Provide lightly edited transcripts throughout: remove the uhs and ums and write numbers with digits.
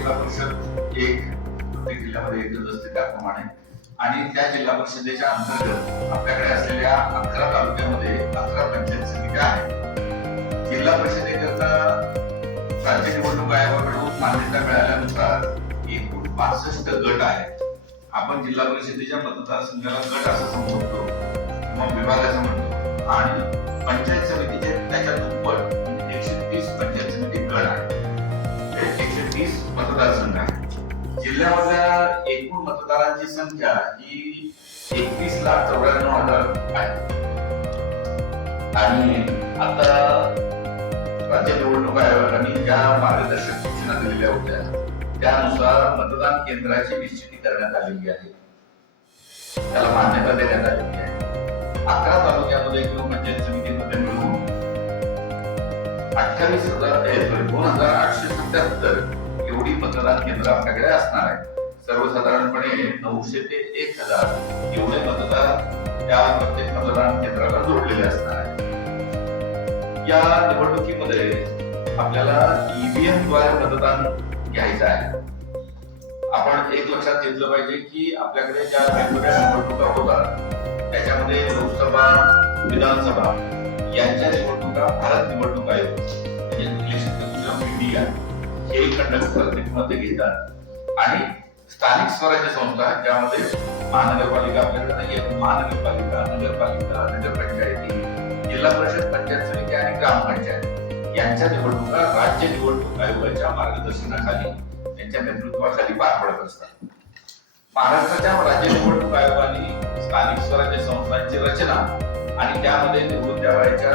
जिल्हा परिषद एक प्रत्येक जिल्ह्यामध्ये एकच असते त्याप्रमाणे, आणि त्या जिल्हा परिषदेच्या अंतर्गत आपल्याकडे असलेल्या 11 तालुक्यामध्ये 11 पंचायत समित्या आहेत. जिल्हा परिषदेकरता राज्य निवडणूक आयोगाकडून मान्यता मिळाल्यानुसार एकूण 65 गट आहेत. आपण जिल्हा परिषदेच्या मतदारसंघाला गट असं संबोधतो किंवा विभाग असं म्हणतो, आणि पंचायत समितीचे त्याच्या दुप्पट म्हणजे 130 पंचायत समिती गट आहेत. 130 मतदारसंघ आहेत. जिल्ह्यामधल्या एकूण मतदारांची संख्या ही 21,94,000 आहे. आणि आता राज्य निवडणूक आयोगाने ज्या मार्गदर्शक सूचना दिलेल्या होत्या त्यानुसार मतदान केंद्राची निश्चिती करण्यात आलेली आहे, त्याला मान्यता देण्यात आलेली आहे. 11 तालुक्यामध्ये किंवा पंचायत समितीमध्ये मिळून 2,877 एवढी मतदान केंद्र आपल्याकडे असणार आहे. सर्वसाधारणपणे 900 ते 1,000 एवढे मतदार त्या प्रत्येक मतदान केंद्राला जोडलेले असणार आहे. या निवडणुकीमध्ये आपल्याला ईव्हीएम द्वारे मतदान घ्यायचं आहे. आपण एक लक्षात घेतलं पाहिजे की आपल्याकडे ज्या वेगवेगळ्या निवडणुका होतात त्याच्यामध्ये लोकसभा, विधानसभा यांच्या निवडणुका भारत निवडणूक आयोग म्हणजे इलेक्शन कमिशन ऑफ इंडिया हे कंडक्ट मध्ये घेतात. आणि स्थानिक स्वराज्य संस्था ज्यामध्ये महानगरपालिका आपल्याकडे नाहीये, महानगरपालिका, नगरपालिका, नगरपंचायती, जिल्हा परिषद, पंचायत समिती आणि ग्रामपंचायत यांच्या निवडणुका राज्य निवडणूक आयोगाच्या मार्गदर्शनाखाली त्यांच्या नेतृत्वाखाली पार पडत असतात. महाराष्ट्राच्या राज्य निवडणूक आयोगाने स्थानिक स्वराज्य संस्थांची रचना आणि त्यामध्ये निवडून द्यावयाच्या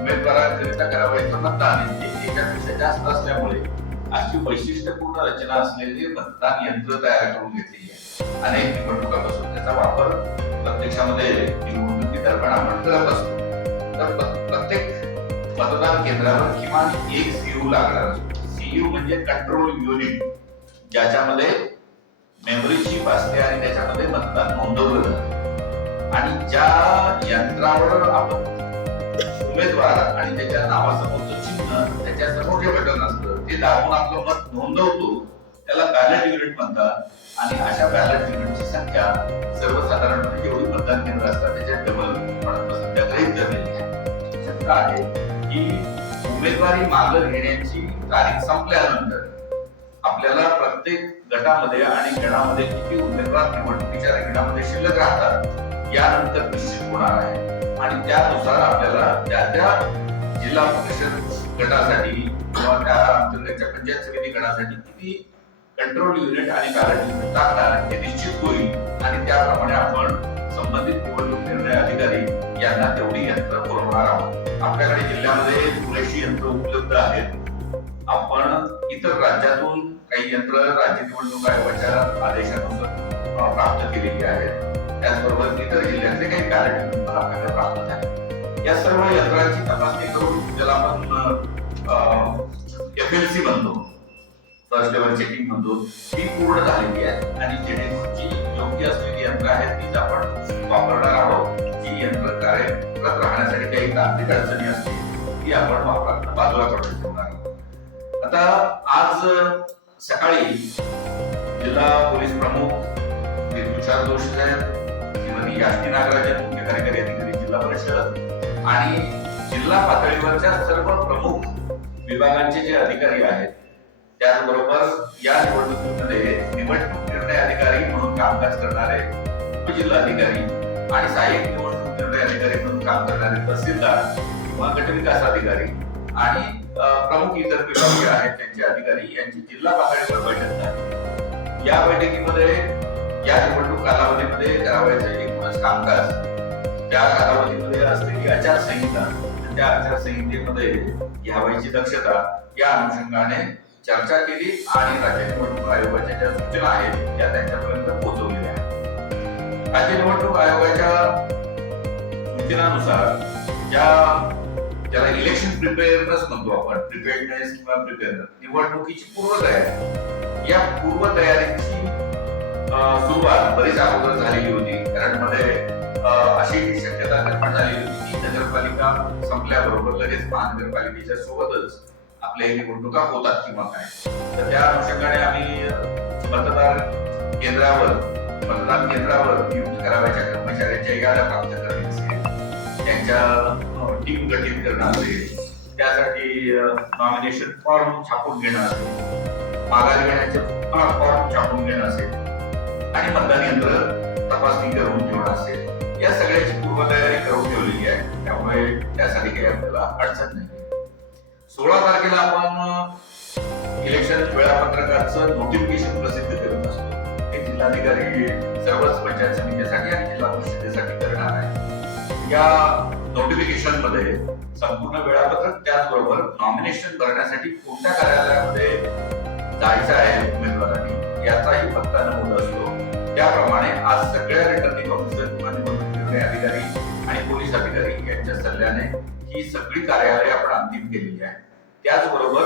उमेदवारांकरिता करावयाचं मतदान हे एकापेक्षा जास्त असल्यामुळे अशी वैशिष्ट्यपूर्ण रचना असलेली मतदान यंत्र तयार करून घेतलेली आहे. अनेक निवडणुकापासून त्याचा वापर प्रत्यक्षामध्ये निवडणुकी दरम्यान आपण करत असतो. तर प्रत्येक मतदान केंद्रावर किमान एक सीयू लागणार असतो. सीयू म्हणजे कंट्रोल युनिट, ज्याच्यामध्ये मेमरी चिप असते आणि त्याच्यामध्ये मतदान नोंदवलं जातं. आणि ज्या यंत्रावर आपण उमेदवार आणि त्याच्या नावासमोरचं चिन्ह त्याच्या समोर जे बटन असतं ते दाबून आपलं मत नोंदवतो, त्याला बॅलेट युनिट म्हणतात. आणि अशा बॅलेट युनिटची संख्या सर्वसाधारणपणे जेवढी मतदान केंद्र असतात त्याच्या डबल सध्या गृहीत धरलेली आहे की उमेदवारी मागे घेण्याची तारीख संपल्यानंतर आपल्याला प्रत्येक गटामध्ये आणि गणामध्ये किती उमेदवार निवडणुकीच्या रिंगणामध्ये शिल्लक राहतात यानंतर निश्चित होणार आहे. आणि त्यानुसार आपल्याला त्या जिल्हा परिषद गटासाठी किंवा त्या अंतर्गतच्या पंचायत समिती गटासाठी किती कंट्रोल युनिट आणि बॅलेट युनिट टाकणार हे निश्चित होईल. आणि त्याप्रमाणे आपण संबंधित निवडणूक निर्णय अधिकारी यांना तेवढी यंत्र पुरवणार आहोत. आपल्याकडे जिल्ह्यामध्ये पुरेशी यंत्र उपलब्ध आहेत. आपण इतर राज्यातून काही यंत्र राज्य निवडणूक आयोगाच्या आदेशानुसार प्राप्त केलेली आहेत. त्याचबरोबर इतर जिल्ह्यातले काही बॅलेट युनिट आपल्याकडे प्राप्त झाले. या सर्व यंत्रांची तपासणी करून ज्याला आपण FLC म्हणतो, फर्स्ट लेवल चेकिंग म्हणतो, ती पूर्ण झालेली आहे. आणि जेणेकरून योग्य असलेली यंत्र आहेत तीच आपण वापरणार आहोत. जी यंत्र कार्यरत राहण्यासाठी काही तांत्रिक अडचणी असतील ती आपण वापरात बाजूला करून ठेवणार आहोत. आता आज सकाळी जिल्हा पोलीस प्रमुख श्री तुषार जोशी साहेब, श्रीमती यास्ती नागराजन, मुख्य कार्यकारी अधिकारी जिल्हा परिषद आणि जिल्हा पातळीवरच्या सर्व प्रमुख विभागांचे जे अधिकारी आहेत, त्याचबरोबर या निवडणुकीमध्ये निवडणूक निर्णय अधिकारी म्हणून कामकाज करणारे उपजिल्हाधिकारी आणि सहाय्यक निवडणूक निर्णय अधिकारी म्हणून काम करणारे तहसीलदार किंवा गटविकास अधिकारी आणि प्रमुख इतर विभागीय आहेत त्यांचे अधिकारी यांची जिल्हा पातळीवर बैठक झाली. या बैठकीमध्ये या निवडणूक कालावधीमध्ये करावयाचं एकूणच कामकाज, त्या कालावधीमध्ये असलेली आचारसंहिता, त्या आचारसंहितेमध्ये घ्यावयाची दक्षता या अनुषंगाने चर्चा केली आणि राज्य निवडणूक आयोगाच्या ज्या सूचना आहेत त्या त्यांच्यापर्यंत पोहोचवलेल्या आहेत. राज्य निवडणूक आयोगाच्या सूचनानुसार ज्याला इलेक्शन प्रिपेअरनेस म्हणतो आपण, प्रिपेअरनेस किंवा प्रिपेअरनेस, निवडणुकीची पूर्वतयारी, या पूर्वतयारीची सुरुवात बरीच अगोदर झालेली होती. कारण मध्ये अशी शक्यता निर्माण झालेली होती की नगरपालिका संपल्याबरोबर लगेच महानगरपालिकेच्या सोबतच आपल्या निवडणुका होतात किंवा काय. तर त्या अनुषंगाने आम्ही मतदान केंद्रावर नियुक्त करावयाच्या कर्मचाऱ्यांच्या याद्या प्राप्त करणे असेल, त्यांच्या टीम गठीत करणं असेल, त्यासाठी नॉमिनेशन फॉर्म छापून घेणं असेल, माघार घेण्याचे फॉर्म छापून घेणं असेल आणि मतदान यंत्र तपासणी करून घेणं असेल, या सगळ्याची पूर्वतयारी करून ठेवलेली आहे. त्यामुळे त्यासाठी काही आपल्याला अडचण नाही. 16 तारखेला आपण इलेक्शन वेळापत्रकाचं नोटिफिकेशन प्रसिद्ध करत असतो. ते जिल्हाधिकारी सर्वच पंचायत समितीसाठी आणि जिल्हा परिषदेसाठी करणार आहे. या नोटिफिकेशन मध्ये संपूर्ण वेळापत्रक, त्याचबरोबर नॉमिनेशन भरण्यासाठी कोणत्या कार्यालयामध्ये जायचं आहे उमेदवारांनी याचाही पत्ता नमूद असतो. त्याप्रमाणे आज सगळ्या रिटर्निंग ऑफिसर किंवा निवडणूक निर्णय अधिकारी आणि पोलीस अधिकारी यांच्या सल्ल्याने ही सगळी कार्यालये आपण अंतिम केलेली आहे. त्याचबरोबर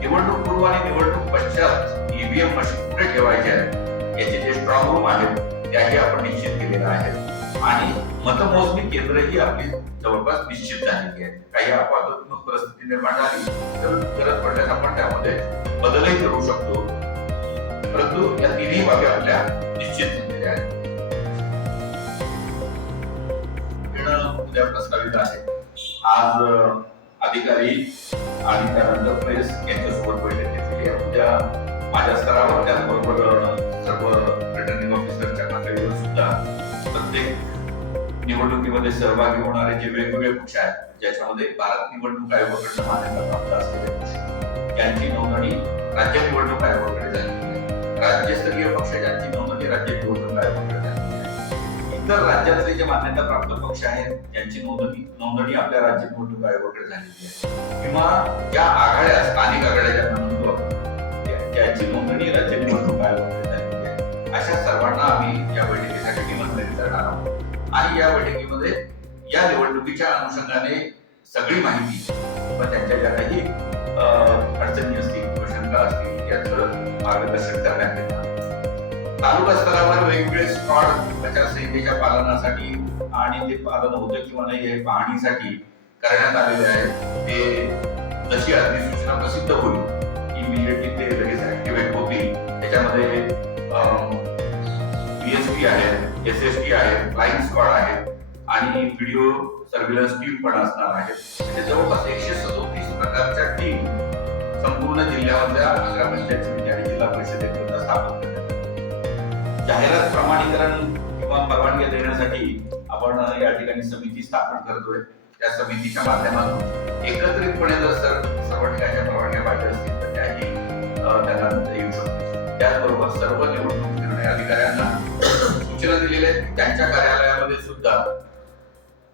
निवडणूक पूर्व आणि निवडणूक पश्चात ईव्हीएम मशीन कुठे ठेवायचे आहेत याचे जे स्ट्रॉंग रूम आहेत त्याही आपण निश्चित केलेले आहेत आणि मतमोजणी केंद्रही आपली जवळपास निश्चित झालेली आहे. काही अपवादात्मक परिस्थिती निर्माण झाली तर गरज पडल्यास आपण त्यामध्ये बदलही करू शकतो, परंतु या तिन्ही बाबी आपल्या निश्चित झालेल्या आहेत. उद्या प्रस्तावित आहे. आज अधिकारी आणि त्यानंतर प्रेस यांच्यासोबत बैठक घेतली आहे. उद्या माझ्या स्तरावर, त्याचबरोबर सर्व रिटर्निंग ऑफिसरच्या पातळीवर सुद्धा प्रत्येक निवडणुकीमध्ये सहभागी होणारे जे वेगवेगळे पक्ष आहेत, ज्याच्यामध्ये भारत निवडणूक आयोगाकडून मान्यता प्राप्त असलेले पक्ष, यांची नोंदणी राज्य निवडणूक आयोगाकडे झाली आहे. राज्यस्तरीय पक्ष ज्यांची नोंदणी राज्य निवडणूक आयोगाकडे झाली आहे. इतर राज्यातले जे मान्यता प्राप्त पक्ष आहेत त्यांची नोंदणी आपल्या राज्य निवडणूक आयोगाकडे झालेली आहे, किंवा ज्या आघाड्या, स्थानिक आघाड्या ज्यांना म्हणतो त्याची नोंदणी राज्य निवडणूक आयोगाकडे झालेली आहे. अशा सर्वांना आम्ही या बैठकीसाठी निमंत्रित करणार आहोत आणि या बैठकीमध्ये या निवडणुकीच्या अनुषंगाने सगळी माहिती व त्यांच्या ज्या काही अडचणी असतील किंवा शंका असतील याचं मार्गदर्शन करण्यात येणार. तालुका स्तरावर वेगवेगळे स्पॉट आचारसंहितेच्या पालनासाठी आणि ते पालन होतं किंवा नाही हे पाहणीसाठी करण्यात आलेले आहेत. ते जशी अधिसूचना प्रसिद्ध होईल इमिडिएटली ते लगेच ऍक्टिव्हेट होतील. त्याच्यामध्ये पीएसटी आहेत, एसएसटी आहेत, फ्लाइंग स्क्वॉड आहेत आणि व्हिडिओ सर्व्हिलन्स टीम पण असणार आहेत. म्हणजे जवळपास 137 प्रकारच्या टीम संपूर्ण जिल्ह्यामधल्या ग्रामपंचायत समिती आणि जिल्हा परिषदेकरता स्थापन करण्यात आल्या. जाहिरात प्रमाणीकरण किंवा परवानगी देण्यासाठी आपण या ठिकाणी समिती स्थापन करतोय. त्या समितीच्या माध्यमातून एकत्रितपणे जर सर्व ठिकाणच्या परवानग्या पाहिजे असतील तर त्याही त्यांना येऊ शकतात. त्याचबरोबर सर्व निवडणूक निर्णय अधिकाऱ्यांना सूचना दिलेल्या आहेत. त्यांच्या कार्यालयामध्ये सुद्धा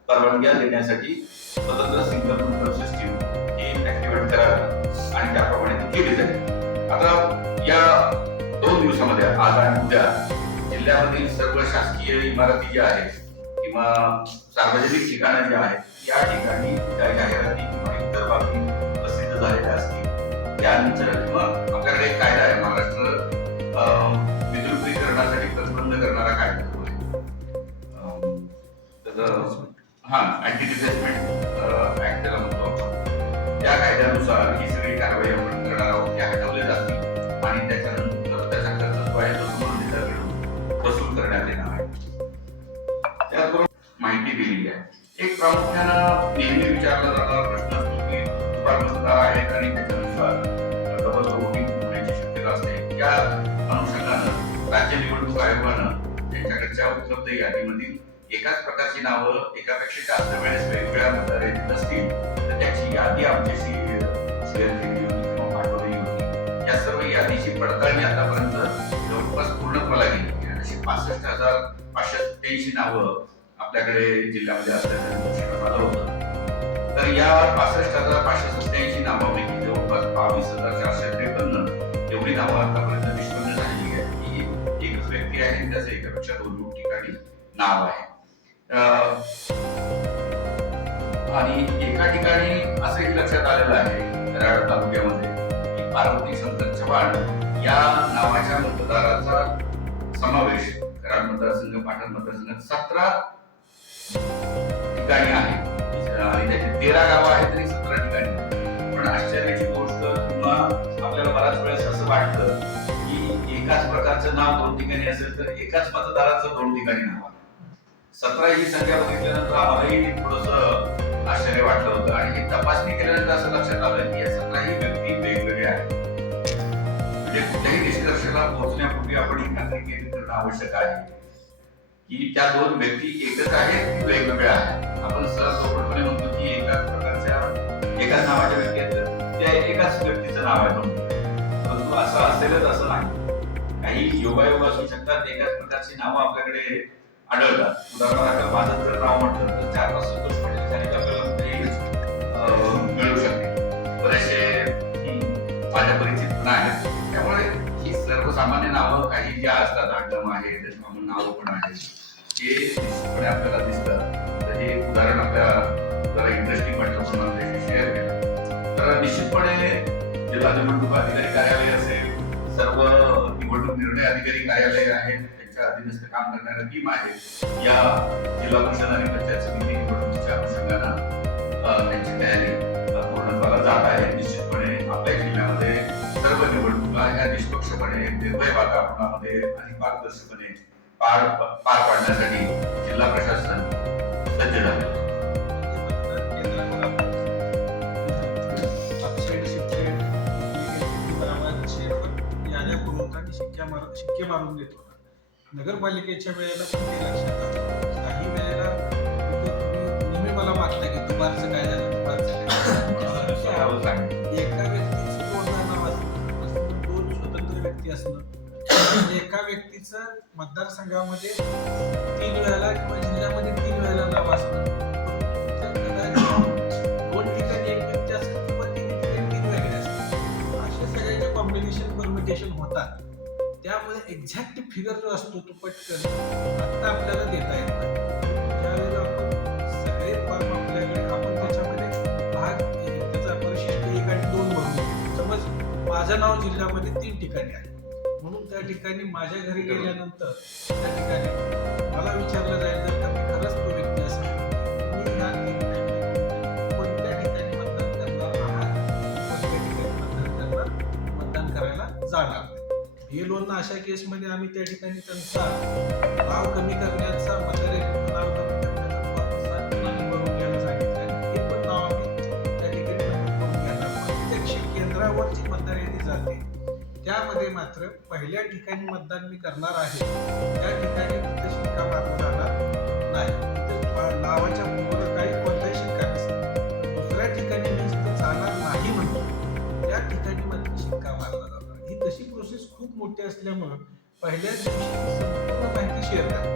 परवानग्या देण्यासाठी स्वतंत्र सिंगल विंडो सिस्टीम ही ऍक्टिव्हेट करावी आणि त्याप्रमाणे ती केली जाईल. आता या 2 दिवसामध्ये, आज आणि उद्या, जिल्ह्यामधील सर्व शासकीय इमारती ज्या आहेत किंवा सार्वजनिक ठिकाणं जे आहेत या ठिकाणी काही जाहिराती किंवा इतर बाबी प्रसिद्ध झालेल्या असतील त्यांच्या, किंवा आपल्याकडे एक कायदा आहे महाराष्ट्र विद्रुपीकरणासाठी प्रतिबंध करणारा कायदा अँटी डिफेसमेंट ऍक्ट त्याला म्हणतो आपण. त्या कायद्यानुसार ही सगळी कारवाई आपण करणार आहोत. त्या हटवले जातील आणि त्याच्यानंतर त्याचा खर्च जो आहे तो संबंधितांकडून वसूल करण्यात येणार आहे. त्याचबरोबर माहिती दिलेली आहे. एक प्रामुख्यानं नेहमी विचारला जाणारा प्रश्न असतो की दुपार मतदार आहेत आणि त्याच्यानुसार डबल वोटिंग होण्याची शक्यता असते. या अनुषंगानं राज्य निवडणूक आयोगानं त्यांच्याकडच्या उपलब्ध यादीमधील एकाच प्रकारची नावं एकापेक्षा जास्त वेळेस वेगवेगळ्या मतदार यादीत असतील तर त्याची यादी आमच्याशी शेअर केली होती किंवा पाठवली होती. या सर्व यादीची पडताळणी आतापर्यंत जवळपास पूर्णत्वाला गेली आहे. अशी 65,587 नावं आपल्याकडे जिल्ह्यामध्ये असल्याचं लक्षात आलं होतं. तर या 65,587 नावापैकी जवळपास 22,453 एवढी नावं आतापर्यंत निष्पन्न झालेली आहे. ही एकच व्यक्ती आहे, त्याचं एकापेक्षा 2 ठिकाणी नाव आहे. आणि एका ठिकाणी असंही लक्षात आलेलं आहे कराड तालुक्यामध्ये की पार्वती शंकर चव्हाण या नावाच्या मतदाराचा समावेश कराड मतदारसंघ, पाटण मतदारसंघात 17 ठिकाणी आहे आणि त्याची 13 गावं आहेत तरी 17 ठिकाणी. पण पण आश्चर्याची गोष्ट किंवा आपल्याला बऱ्याच वेळेस असं वाटतं की एकाच प्रकारचं नाव दोन ठिकाणी असेल तर एकाच मतदाराचं दोन ठिकाणी नाव आहे. 17 ही संख्या बघितल्यानंतर आम्हालाही थोडंसं आश्चर्य वाटलं होतं आणि ही तपासणी केल्यानंतर असं लक्षात आलं की या 17ही व्यक्ती वेगवेगळ्या आहेत. म्हणजे कुठल्याही निष्कर्षाला पोहोचण्यापूर्वी आपण ही खात्री केली करणं आवश्यक आहे की त्या दोन व्यक्ती एकच आहेत की वेगवेगळ्या आहेत. आपण सहजपणे म्हणतो की एकाच प्रकारच्या एकाच नावाच्या व्यक्ती आहेत तर त्या एकाच व्यक्तीचं नाव आहे म्हणून, परंतु असं असेलच असं नाही. काही योगायोग असू शकतात, एकाच प्रकारची नावं आपल्याकडे आढळतात. उदाहरणार्थ माझं जर नाव म्हटलं तर 4-5 संतोष पाटील झाले तर आपल्याला कुठेही मिळू शकते. बरेचसे माझ्या परिचित पण आहेत. त्यामुळे ही सर्वसामान्य नावं काही ज्या असतात, आडनाव आहे, त्याच्यामुळे नावं पण आहेत, हे निश्चितपणे आपल्याला दिसतात. तर हे उदाहरण आपल्याला जरा इंटरेस्टिंग वाटलं म्हणून आपल्याशी शेअर केलं. तर निश्चितपणे जिल्हा निवडणूक अधिकारी कार्यालय असेल, सर्व निवडणूक निर्णय अधिकारी कार्यालय आहेत, त्यांच्या अधीनस्थ काम करणारी टीम आहे. या जिल्हा परिषद आणि पंचायत समिती निवडणुकीच्या अनुषंगानं त्यांची तयारी पूर्णत्वाला जात आहे. निश्चितपणे आपल्या जिल्ह्यामध्ये सर्व निवडणुका ह्या निष्पक्षपणे, निर्भय वातावरणामध्ये आणि पारदर्शकपणे पार पाडण्यासाठी जिल्हा प्रशासन सज्ज झाले. शिक्के मारून देतो. नगरपालिकेच्या वेळेला पण ते लक्षात आलं. काही वेळेला तुम्ही मला मागता की दुपारचं काय झालं, दुपारचं काय झालं. एका व्यक्तीचं दोन नाव असणं, दोन स्वतंत्र व्यक्ती असणं, एका व्यक्तीचं मतदारसंघामध्ये 3 वेळेला किंवा जिल्ह्यामध्ये 3 वेळेला नाव असणं, दोन ठिकाणी एक व्यक्ती असते किंवा 3 ठिकाणी 3 वेगळे असतात. असे सगळ्याचे कॉम्बिनेशन परमिटेशन होतात. त्यामुळे एक्झॅक्ट फिगर जो असतो तो पटकन आता आपल्याला देता येत नाही. ज्यावेळेला आपण सगळे फॉर्म आपल्याकडे आपण त्याच्यामध्ये भाग त्याचा परिशिष्ट 1 आणि 2 भरून, समज माझं नाव जिल्ह्यामध्ये 3 ठिकाणी आहे म्हणून त्या ठिकाणी माझ्या घरी गेल्यानंतर त्या ठिकाणी मला विचारलं जाईल जर का मी खरंच तो व्यक्ती असेल मी ह्या 3 ठिकाणी कोणत्या ठिकाणी मतदान करणार आहात, कोणत्या ठिकाणी मतदान करायला जाणार. गेलो ना अशा केसमध्ये आम्ही त्या ठिकाणी त्यांचा नाव कमी करण्याचा नाव कमी करण्याचा भरून घ्यायला सांगितलं आणि हे पण नाव आम्ही त्या ठिकाणी करून घेणार. प्रत्यक्ष केंद्रावर जी मतदार यादी जाते त्यामध्ये मात्र पहिल्या ठिकाणी मतदान मी करणार आहे त्या ठिकाणी तिथे शिक्का मारला जाणार नाही. तिथे नावाच्या पूर्व काही कोणताही शिक्का नसतो. दुसऱ्या ठिकाणी मी जिथे जाणार नाही म्हणतो त्या ठिकाणी मात्र शिक्का मारला जाणार. ही तशी प्रोसेस खूप मोठी असल्यामुळं पहिल्याच दिवशी संपूर्ण माहिती शेअर करतात.